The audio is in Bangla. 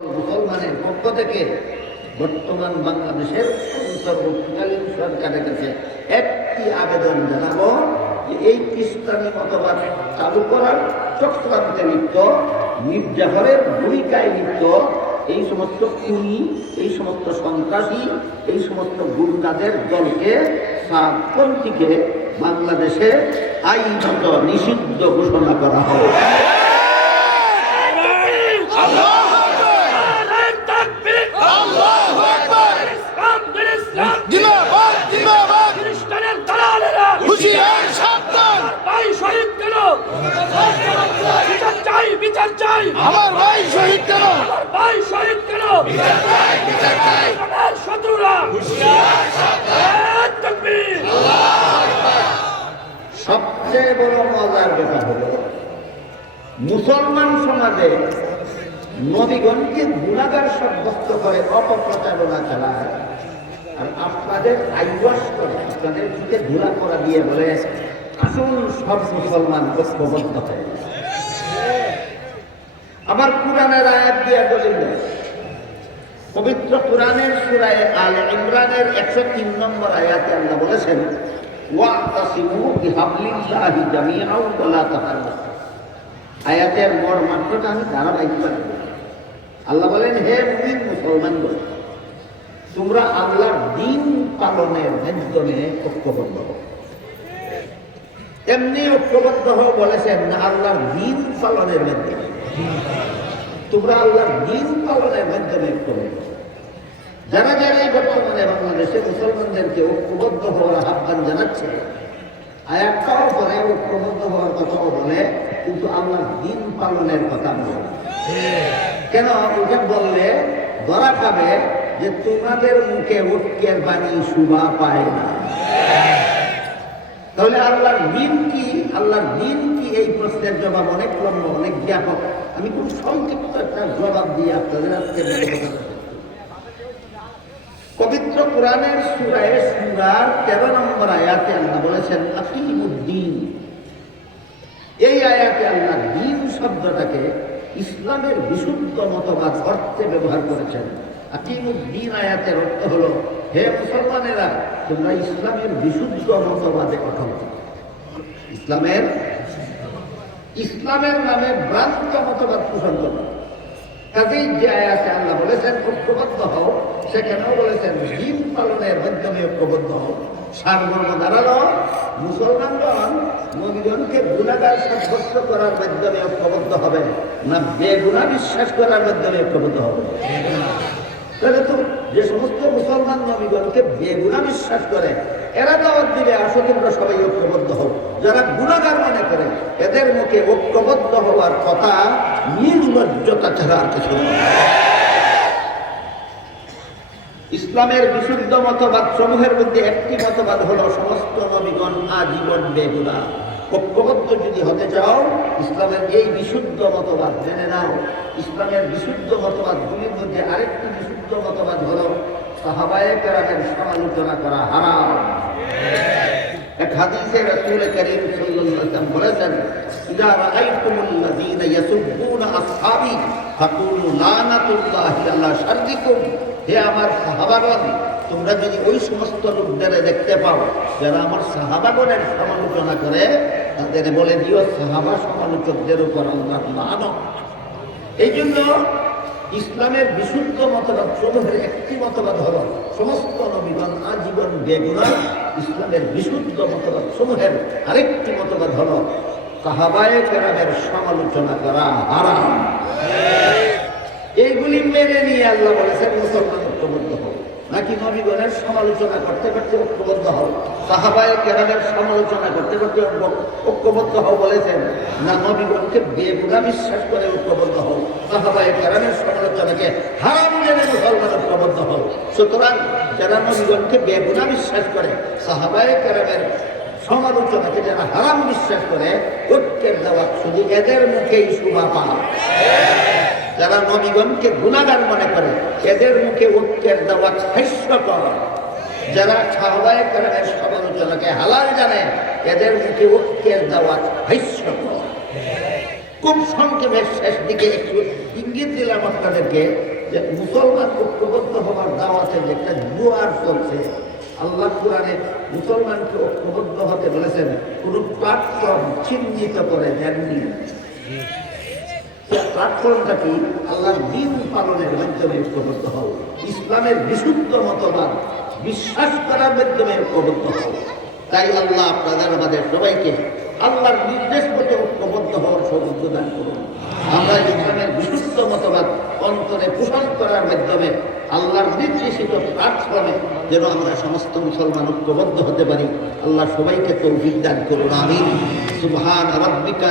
মুসলমানের পক্ষ থেকে বর্তমান বাংলাদেশের অন্তর্বর্তীকালীন সরকারের কাছে একটি আবেদন জানাবো যে এই খ্রিস্টানি মতবাদ চালু করার চক্রান্তে লিপ্ত, মির্জাফরের ভূমিকায় লিপ্ত এই সমস্ত খুনি, এই সমস্ত সন্ত্রাসী, এই সমস্ত গুন্ডাদের দলকে, সাতপন্থীকে বাংলাদেশে আইনত নিষিদ্ধ ঘোষণা করা হয়। বিচার চাই, আমার ভাই শহীদ কেন, আমার ভাই শহীদ কেন, বিচার চাই, বিচার চাই, আমার শত্রুরা হুঁশিয়ার, সাবধান, তাকবীর, আল্লাহু আকবার। সবচেয়ে বড় মজার ব্যাপার হলো মুসলমান সমাজে নবীগণকে গুনাহগার সাব্যস্ত করে অপপ্রচারণা চালায়, আর আপনাদের আইওয়াস করে, আপনাদের দিকে ধুলা করা দিয়ে বলে আসুন সব মুসলমান ঐক্যবদ্ধ হয়। আমার কুরআনের আয়াত দিয়ে দলিল, পবিত্র কুরআনের সূরা আলে ইমরানের 103 নম্বর আয়াতে আল্লাহ বলেছেন ওয়াতাসিমু বিহাবলিল্লাহি জামিআন ওয়া লা তাফাররাকু। আয়াতের মর্মার্থটা আমি ধারাবাহিকভাবে বলি। আল্লাহ বলেন, হে মুমিন মুসলমানগণ, তোমরা আল্লাহর দ্বীন পালনের মাধ্যমে ঐক্যবদ্ধ হও। এমনি ঐক্যবদ্ধ হও বলেছেন না, আল্লাহর দ্বীন পালনের মাধ্যমে। তোমরা আল্লাহর দ্বীন পালনের মাধ্যমে ঐক্যবদ্ধ। যারা যারা এই বর্তমানে বাংলাদেশে মুসলমানদেরকে ঐক্যবদ্ধ হওয়ার আহ্বান জানাচ্ছে, আয়াতটাও পরে ঐক্যবদ্ধ হওয়ার কথাও বলে, কিন্তু আল্লাহর দ্বীন পালনের কথা বলে। কেন? ওটা বললে ধরা খাবে যে তোমাদের মুখে ঐক্যের বাণী শোভা পায় না। তাহলে আল্লাহর দ্বীন কি? আল্লাহর দ্বীন কি? এই প্রশ্নের জবাব অনেক লম্বা, অনেক ব্যাপক। আমি খুব সংক্ষিপ্ত একটা জবাব দিয়ে আপনাদের আজকে পবিত্র কোরআনের সূরায়ে সূরার 13 নম্বর আয়াতে আল্লাহ বলেছেন আকিমুদ্দিন। এই আয়াতে আল্লাহ দ্বীন শব্দটাকে ইসলামের বিশুদ্ধ মতবাদ অর্থে ব্যবহার করেছেন। আকিমুদ্দিন আয়াতের অর্থ হলো, হে মুসলমানেরা, তোমরা ইসলামের বিশুদ্ধ মতবাদে অটল। ইসলামের নামে ভ্রান্ত মতবাদ পোষণ করো। কাজেই যে আয়াতে আল্লাহ বলেছেন ঐক্যবদ্ধ হও, সেখানেও বলেছেন দ্বীন পালনের মাধ্যমে ঐক্যবদ্ধ হও। সারমর্ম দাঁড়ালো মুসলমানগণ নবীগণকে গুনাহগার সাব্যস্ত করার মাধ্যমে ঐক্যবদ্ধ হবে না বেগুনাহ বিশ্বাস করার মাধ্যমে ঐক্যবদ্ধ হবে। তাহলে তো যে সমস্ত মুসলমান নবীগণকে বেগুনাহ বিশ্বাস করে, এরা দাওয়াত দিবে আসো তোমরা সবাই ঐক্যবদ্ধ হও। যারা গুনাহগার মনে করে, এদের মুখে ঐক্যবদ্ধ হওয়ার কথা নির্লজ্জতা ছাড়া আর কিছু নয়। ইসলামের বিশুদ্ধ মতবাদ সমূহের মধ্যে একটি মতবাদ হলো সমস্ত নবীগণ আজীবন বেগুনাহ। ঐক্যবদ্ধ যদি হতে চাও, ইসলামের এই বিশুদ্ধ মতবাদ জেনে নাও। ইসলামের বিশুদ্ধ মতবাদগুলির মধ্যে আরেকটি বিশুদ্ধ মতবাদ হলো সাহাবায়ে কেরামের সমালোচনা করা হারাম। এক হাদিসে রাসূল করিম সাল্লাল্লাহু আলাইহি ওয়াসাল্লাম বলেছেন, ইযা রাআইতুমুল্লাযীনা ইয়াসুব্বুনা আসহাবী ফাকুলু লানাতুল্লাহি আলা শাররিকুম। হে আমার সাহাবাগণ, তোমরা যদি ওই সমস্ত লোকদের দেখতে পাও যারা আমার সাহাবাগণের সমালোচনা করে, তাদের বলে দিও সাহাবা সমালোচকদের উপর আল্লাহর লানত। এই জন্য ইসলামের বিশুদ্ধ মতবাদ সমূহের একটি মতবাদ হল সমস্ত নবীগণ আজীবন বেগুনাহ। ইসলামের বিশুদ্ধ মতবাদ সমূহের আরেকটি মতবাদ হল সাহাবায়ে কেরামের সমালোচনা করা হারাম। এইগুলি মেনে নিয়ে আল্লাহ বলেছেন মুসলমান ঐক্যবদ্ধ হও। নাকি নবীগণের সমালোচনা করতে করতে ঐক্যবদ্ধ হও, সাহাবায়ে কেরামের সমালোচনা করতে করতে ঐক্যবদ্ধ হও বলেছেন, না নবীগণকে বেগুনাহ বিশ্বাস করে ঐক্যবদ্ধ হও, সাহাবায়ে কেরামের সমালোচনাকে হারাম জেনে মুসলমান ঐক্যবদ্ধ হও। সুতরাং যারা নবীগণকে বেগুনাহ বিশ্বাস করে, সাহাবায়ে কেরামের সমালোচনাকে যারা হারাম বিশ্বাস করে, ঐক্যের দাওয়াত শুধু এদের মুখেই শোভা পায়। যারা নবীগণকে গুনাহগার মনে করে, এদের মুখে ঐক্যের দাওয়াত হাস্যকর। যারা সাহাবায়ে কেরামের সমালোচনাকে হালাল জানে, এদের মুখে ঐক্যের দাওয়াত হাস্যকর। খুব সংক্ষেপে শেষ দিকে একটু ইঙ্গিত দিলাম আপনাদেরকে যে মুসলমান ঐক্যবদ্ধ হওয়ার দাওয়াতে যে একটা জোয়ার চলছে। আল্লাহ কোরআনে মুসলমানকে ঐক্যবদ্ধ হতে বলেছেন, কোন প্ল্যাটফর্ম চিহ্নিত করে দেননি। প্ল্যাটফর্মটা কি? আল্লাহর দ্বীন পালনের মাধ্যমে ঐক্যবদ্ধ হও, ইসলামের বিশুদ্ধ মতবাদ বিশ্বাস করার মাধ্যমে ঐক্যবদ্ধ হও। তাই আল্লাহ আপনাদের আমাদের সবাইকে আল্লাহর নির্দেশ মতো ঐক্যবদ্ধ হওয়ার সৌভাগ্য দান করুন। আমরা ইসলামের বিশুদ্ধ মতবাদ অন্তরে পোষণ করার মাধ্যমে আল্লাহর নির্দেশিত প্ল্যাটফর্মে যেন আমরা সমস্ত মুসলমান ঐক্যবদ্ধ হতে পারি। আল্লাহ সবাইকে তৌফিক দান করুন। আমিন। সুবহান রাব্বিকা